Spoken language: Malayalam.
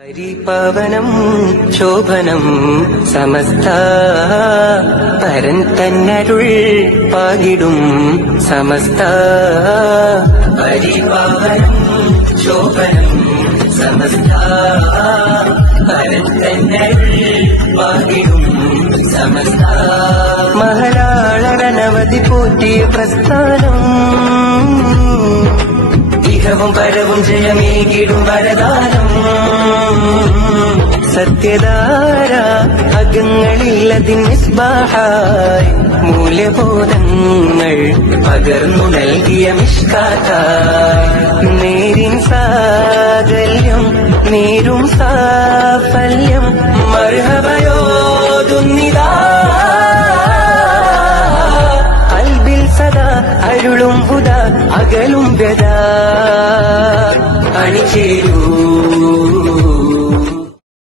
പരിപാവനം ശോഭനം സമസ്ത പരൻ തന്നരുൾ പാകിടും സമസ്ത പരിപാവനം ശോഭനം സമസ്ത പരൻ തന്നരുൾ പാകിടും സമസ്ത മഹലാളനവധി പോറ്റിയ പ്രസ്ഥാനം ഇഹവും പരവും ജയമേകിടും വരദാനം സത്യധാര അകങ്ങളിൽ മിസ്ബാഹായി മൂല്യബോധങ്ങൾ പകർന്നു നൽകിയ മിഷ്കാത്തായി നേരിൻ സാകല്യം നേരും സാഫല്യം മർഹബയോതുന്നിതാ അൽബിൽ സദാ അരുളും ഹുദ അകലും വ്യദ അണിചേരൂ